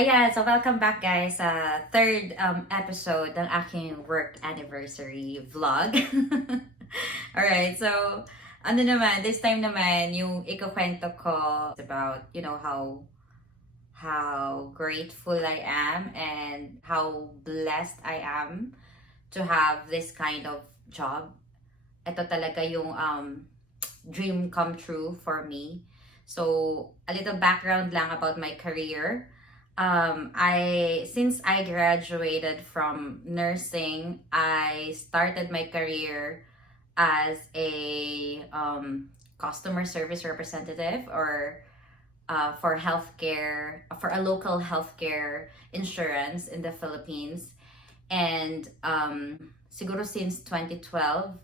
Ayan, so welcome back guys sa third episode ng aking work anniversary vlog. Alright, so ano naman, this time naman, yung ikukwento ko about, how grateful I am and how blessed I am to have this kind of job. Ito talaga yung dream come true for me. So, a little background lang about my career. Since I graduated from nursing, I started my career as a customer service representative or for healthcare, for a local healthcare insurance in the Philippines. And siguro since 2012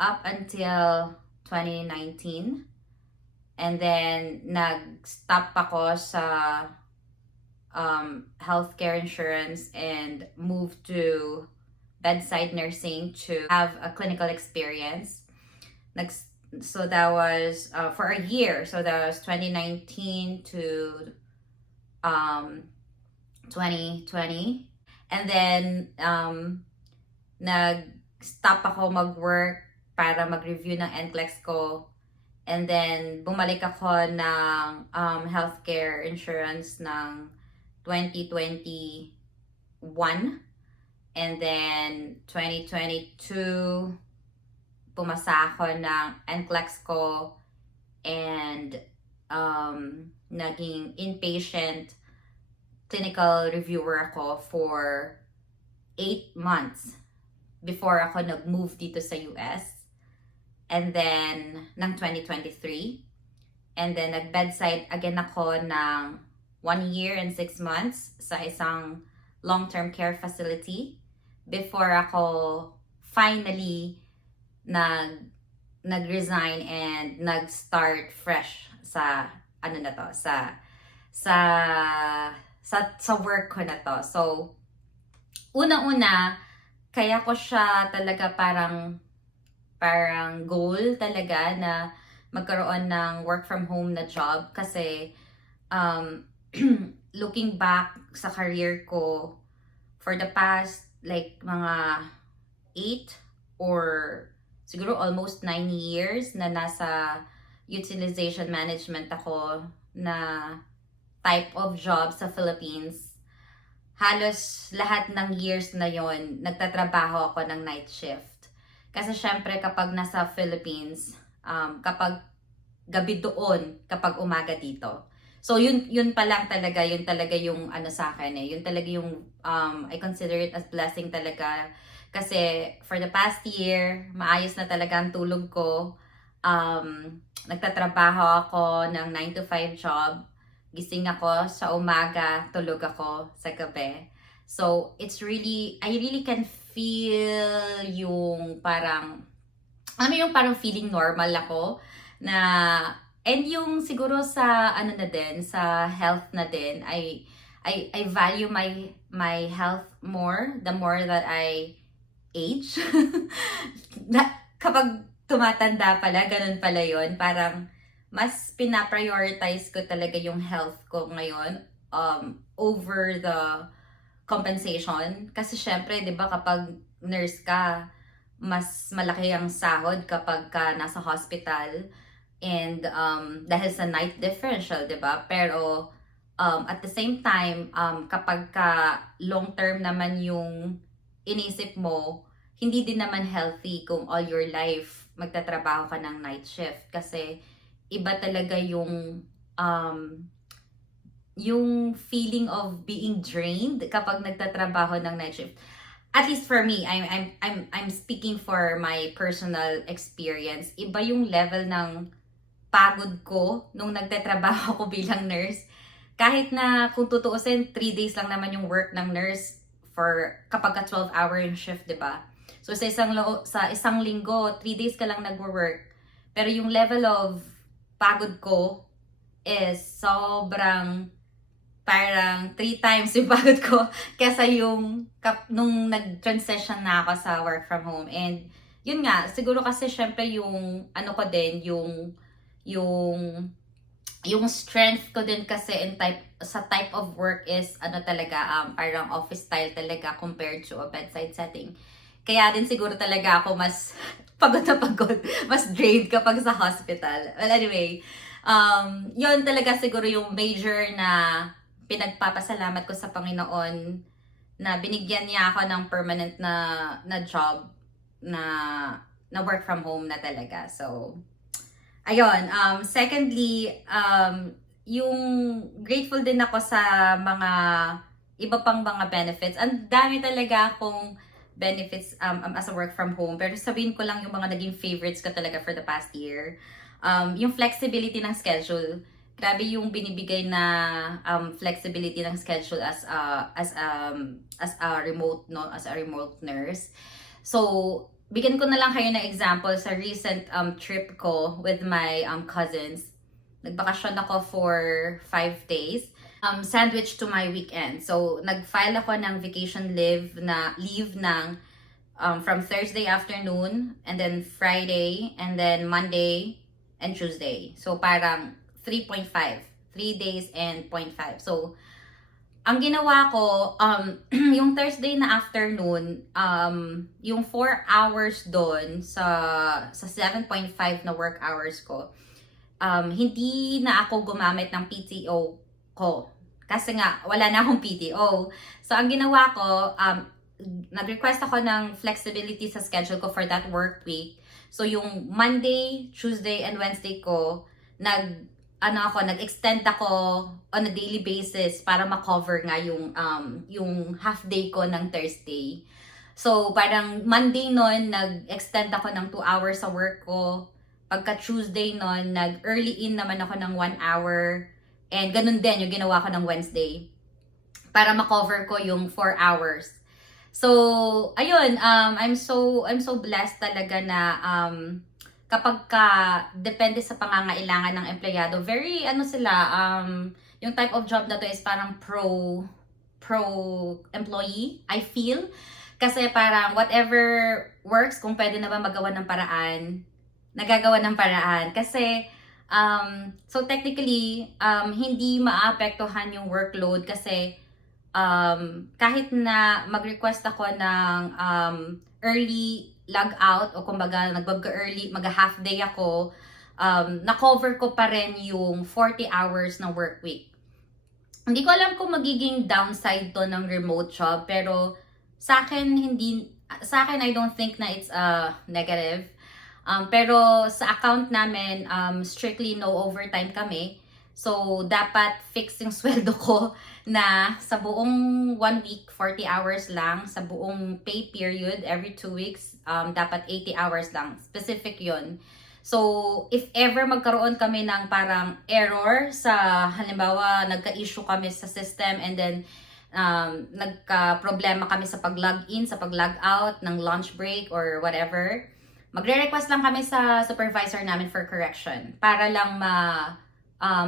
up until 2019. And then, nag-stop ako sa healthcare insurance and moved to bedside nursing to have a clinical experience. So that was for a year. So that was 2019 to 2020. And then, nag-stop ako mag-work para mag-review ng NCLEX ko. And then, bumalik ako ng healthcare insurance ng 2021. And then, 2022, pumasa ako ng NCLEX ko. And naging inpatient clinical reviewer ako for 8 months before ako nag-move dito sa US. And then, ng 2023. And then, nag-bedside again ako ng 1 year and 6 months sa isang long-term care facility before ako finally nag-resign and nag-start fresh sa sa work ko na to. So, unang-una, kaya ko siya talaga parang goal talaga na magkaroon ng work from home na job kasi looking back sa career ko for the past like mga 8 or siguro almost 9 years na nasa utilization management ako na type of job sa Philippines. Halos lahat ng years na yon nagtatrabaho ako ng night shift. Kasi syempre kapag nasa Philippines, kapag gabi doon, kapag umaga dito. So yun pa lang talaga, yun talaga yung ano sa akin eh. Yun talaga yung I consider it as blessing talaga. Kasi for the past year, maayos na talaga ang tulog ko. Nagtatrabaho ako ng 9 to 5 job. Gising ako sa umaga, tulog ako sa gabi. So it's really, I really can feel yung parang, yung parang feeling normal ako na, and yung siguro sa ano na din, sa health na din, I value my health more the more that I age. Kapag tumatanda pala, ganun pala yun, parang mas pinaprioritize ko talaga yung health ko ngayon over the compensation. Kasi syempre, di ba, kapag nurse ka, mas malaki ang sahod kapag ka nasa hospital. And dahil sa night differential, di ba? Pero at the same time, kapag ka long term naman yung inisip mo, hindi din naman healthy kung all your life magtatrabaho ka ng night shift. Kasi iba talaga yung feeling of being drained kapag nagtatrabaho ng night shift. At least for me, I'm speaking for my personal experience. Iba yung level ng pagod ko nung nagtatrabaho ko bilang nurse. Kahit na kung tutuusin, 3 days lang naman yung work ng nurse for kapag ka 12-hour yung shift, 'di ba? So sa isang linggo, 3 days ka lang nagwo-work. Pero yung level of pagod ko is sobrang parang 3 times yung pagod ko kesa yung nung nag-transition na ako sa work from home. And yun nga, siguro kasi syempre yung ano ko din, yung yung strength ko din kasi sa type of work is ano talaga, parang office style talaga compared to a bedside setting. Kaya din siguro talaga ako mas pagod na pagod, mas drained kapag sa hospital. Well, anyway, yun talaga siguro yung major na pinagpapasalamat ko sa Panginoon na binigyan niya ako ng permanent na job na work from home na talaga. So, ayun, secondly, yung grateful din ako sa mga iba pang mga benefits. Ang dami talaga akong benefits as a work from home. Pero sabihin ko lang yung mga naging favorites ko talaga for the past year. Yung flexibility ng schedule. Grabe yung binibigay na flexibility ng schedule as a remote nurse. So, bigyan ko na lang kayo ng example sa recent trip ko with my cousins. Nagbakasyon ako for 5 days. Sandwich to my weekend. So, nag-file ako ng vacation leave ng from Thursday afternoon, and then Friday, and then Monday and Tuesday. So, parang 3.5. 3 days and 0.5. So, ang ginawa ko, yung Thursday na afternoon, yung 4 hours doon sa 7.5 na work hours ko, hindi na ako gumamit ng PTO ko. Kasi nga, wala na akong PTO. So, ang ginawa ko, nag-request ako ng flexibility sa schedule ko for that work week. So, yung Monday, Tuesday, and Wednesday ko, nag-extend ako on a daily basis para ma-cover nga yung half day ko ng Thursday. So, parang Monday nun, nag-extend ako ng 2 hours sa work ko. Pagka Tuesday nun, nag-early in naman ako ng 1 hour. And ganun din yung ginawa ko ng Wednesday. Para ma-cover ko yung 4 hours. So, ayun, I'm so blessed talaga na kapag depende sa pangangailangan ng empleyado, very yung type of job na to is parang pro employee, I feel. Kasi parang whatever works, kung pwede na ba magawa ng paraan, nagagawa ng paraan. Kasi so technically, hindi maapektuhan yung workload kasi kahit na mag-request ako ng early log out o kumbaga nag-early, mag-half day ako, na-cover ko pa rin yung 40 hours na work week. Hindi ko alam kung magiging downside to ng remote job, pero sa akin I don't think na it's negative. Pero sa account namin, strictly no overtime kami. So, dapat fix yung sweldo ko na sa buong 1 week, 40 hours lang. Sa buong pay period, every 2 weeks, dapat 80 hours lang. Specific yon. So, if ever magkaroon kami ng parang error sa, halimbawa, nagka-issue kami sa system and then nagka-problema kami sa pag-log in, sa pag-log out ng lunch break or whatever, magre-request lang kami sa supervisor namin for correction para lang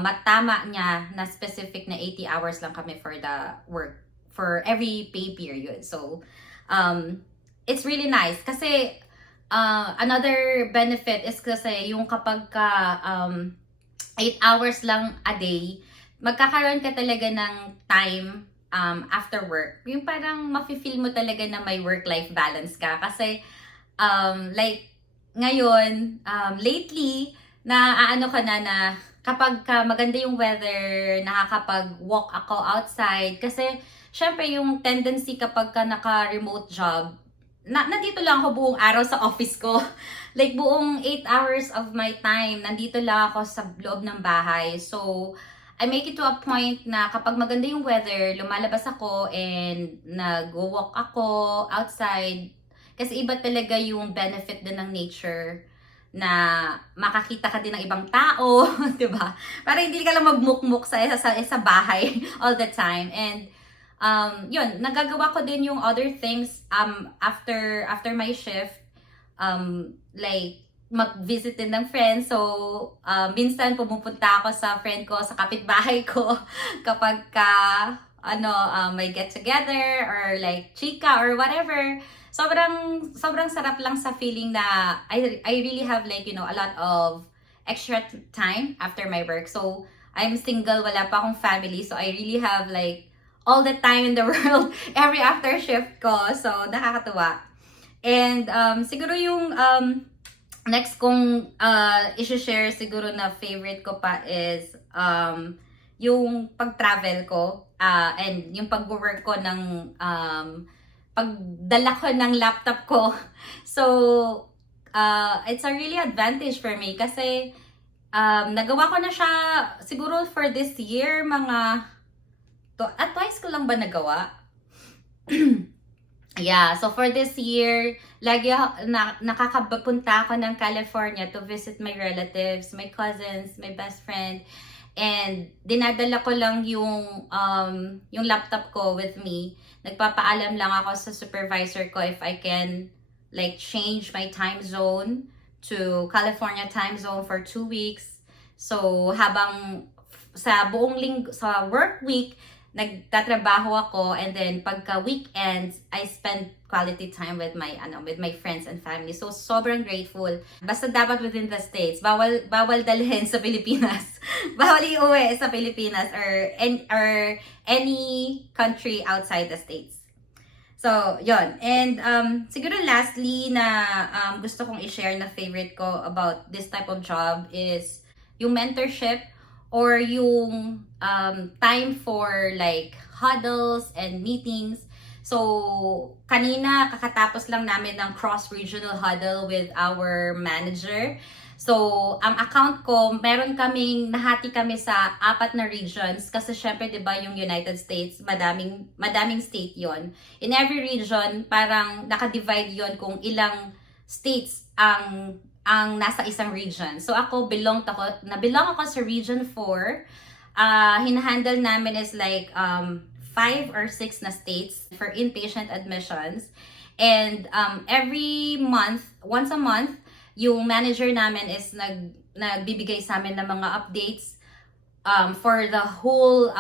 matama niya na specific na 80 hours lang kami for the work for every pay period. So, it's really nice kasi another benefit is kasi yung kapag 8 hours lang a day, magkakaroon ka talaga ng time after work. Yung parang mafe-feel mo talaga na may work-life balance ka kasi like ngayon, lately, ano ka na kapag maganda yung weather, nakakapag-walk ako outside. Kasi, syempre, yung tendency kapag naka-remote job, nandito lang ako buong araw sa office ko. Like, buong 8 hours of my time, nandito lang ako sa loob ng bahay. So, I make it to a point na kapag maganda yung weather, lumalabas ako and nag-walk ako outside. Kasi iba talaga yung benefit din ng nature na makakita ka din ng ibang tao, 'di ba? Para hindi ka lang magmukmuk sa bahay all the time. And yun, nagagawa ko din yung other things after my shift, like mag-visit din ng friends. So, minsan pumupunta ako sa friend ko sa kapitbahay ko kapag may get together or like chika or whatever. Sobrang sarap lang sa feeling na I really have like, a lot of extra time after my work. So, I'm single, wala pa akong family, so I really have like all the time in the world every after shift ko. So, nakakatuwa. And siguro yung next kong i-share siguro na favorite ko pa is yung pag-travel ko and yung pag-work ko ng pagdala ko ng laptop ko. So, it's a really advantage for me kasi nagawa ko na siya siguro for this year mga twice ko lang ba nagawa? Yeah, so for this year, lagi nakakapunta ako ng California to visit my relatives, my cousins, my best friend. And dinadala ko lang yung laptop ko with me. Nagpapaalam lang ako sa supervisor ko if I can like change my time zone to California time zone for 2 weeks. So habang sa sa work week, nagtatrabaho ako, and then pagka weekends, I spend quality time with my friends and family. So sobrang grateful. Basta dapat within the States. Bawal dalhin sa Pilipinas. Bawal iuwi sa Pilipinas or any country outside the States. So, yon. And siguro lastly na gusto kong i-share na favorite ko about this type of job is yung mentorship or yung time for like huddles and meetings. So, kanina kakatapos lang namin ng cross-regional huddle with our manager. So, ang account ko, nahati kami sa 4 na regions kasi syempre 'di ba yung United States, madaming state 'yon. In every region, parang naka-divide 'yon kung ilang states ang nasa isang region. So ako belong ako sa region 4. Hinahandle namin is like 5 or 6 na states for inpatient admissions. And every month, once a month, yung manager namin is nagbibigay sa amin ng mga updates for the whole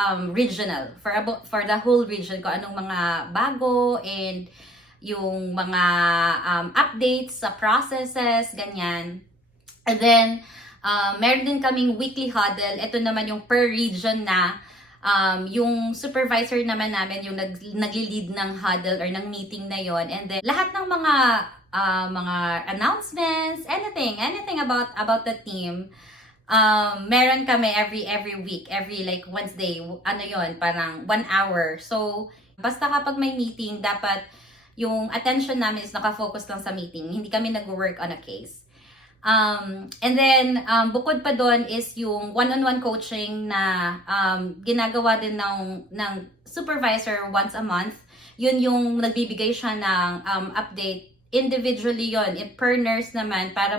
for the whole region, kung anong mga bago and yung mga updates sa processes, ganyan. And then, meron din kaming weekly huddle. Ito naman yung per region na yung supervisor naman namin yung nagli-lead ng huddle or ng meeting na yon. And then, lahat ng mga announcements, anything about the team, meron kami every week, every like Wednesday, parang 1 hour. So, basta kapag may meeting, dapat yung attention namin is nakafocus lang sa meeting. Hindi kami nag-work on a case. And then, bukod pa doon is yung one-on-one coaching na ginagawa din ng supervisor once a month. Yun yung nagbibigay siya ng update. Individually yon, per nurse naman, para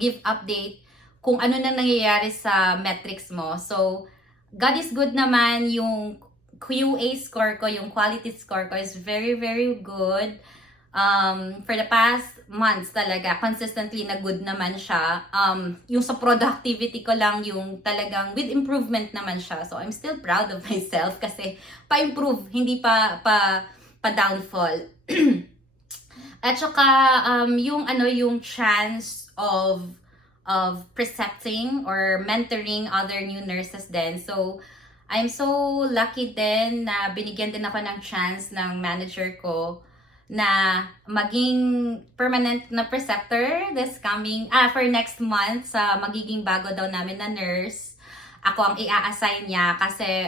give update kung ano na nangyayari sa metrics mo. So, God is good naman. Yung QA score ko, yung quality score ko is very, very good. For the past months talaga, consistently na good naman siya. Yung sa productivity ko lang, yung talagang with improvement naman siya. So, I'm still proud of myself kasi pa-improve, hindi pa downfall. At saka, yung chance of precepting or mentoring other new nurses din. So, I'm so lucky din na binigyan din ako ng chance ng manager ko na maging permanent na preceptor for next month sa magiging bago daw namin na nurse. Ako ang i-assign niya kasi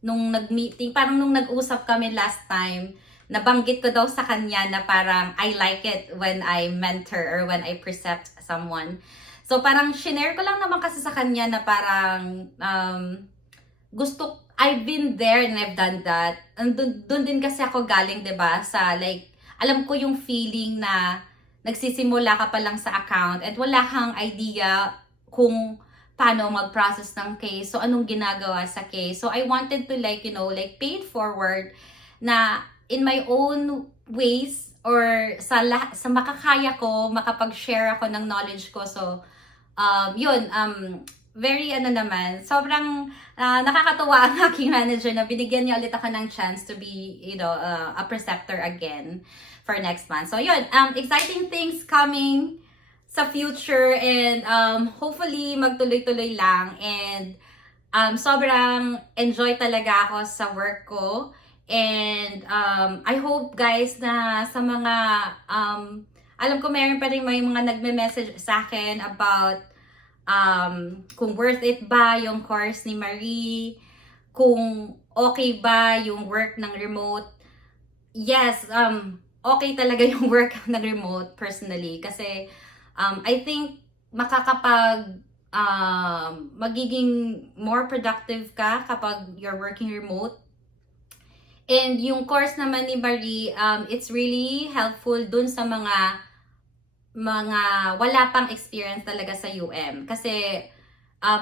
nung nag-meeting, parang nung nag-usap kami last time, nabanggit ko daw sa kanya na parang I like it when I mentor or when I precept someone. So parang shinare ko lang naman kasi sa kanya na parang I've been there and I've done that. And dun din kasi ako galing, 'di ba? Sa like, alam ko yung feeling na nagsisimula ka pa lang sa account at wala kang idea kung paano mag-process ng case. So anong ginagawa sa case. So I wanted to pay it forward na in my own ways or sa makakaya ko, makapag-share ako ng knowledge ko. So very naman, sobrang nakakatuwa ang aking manager na binigyan niya ulit ako ng chance to be, a preceptor again for next month. So yun, exciting things coming sa future, and hopefully magtuloy-tuloy lang, and sobrang enjoy talaga ako sa work ko. And I hope guys na sa mga alam ko meron pa rin may mga nagme-message sa akin about kung worth it ba yung course ni Marie, kung okay ba yung work ng remote. Yes, okay talaga yung work ng remote personally, kasi I think magiging more productive ka kapag you're working remote. And yung course naman ni Marie, it's really helpful dun sa mga wala pang experience talaga sa UM. Kasi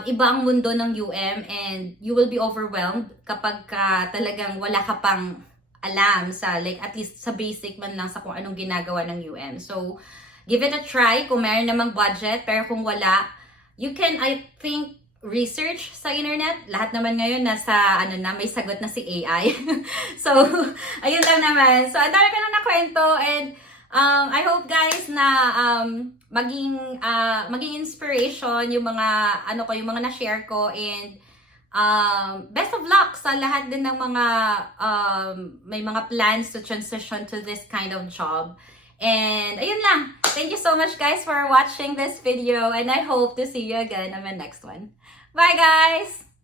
iba ang mundo ng UM, and you will be overwhelmed kapag talagang wala ka pang alam sa, like, at least sa basic man lang sa kung anong ginagawa ng UM. So, give it a try kung meron namang budget, pero kung wala, you can, I think, research sa internet. Lahat naman ngayon nasa, may sagot na si AI. So, ayun lang naman. So, ang dami ko na nakwento, and I hope guys na maging inspiration yung mga yung mga na-share ko, and best of luck sa lahat din ng mga may mga plans to transition to this kind of job. And ayun lang. Thank you so much guys for watching this video, and I hope to see you again on my next one. Bye guys!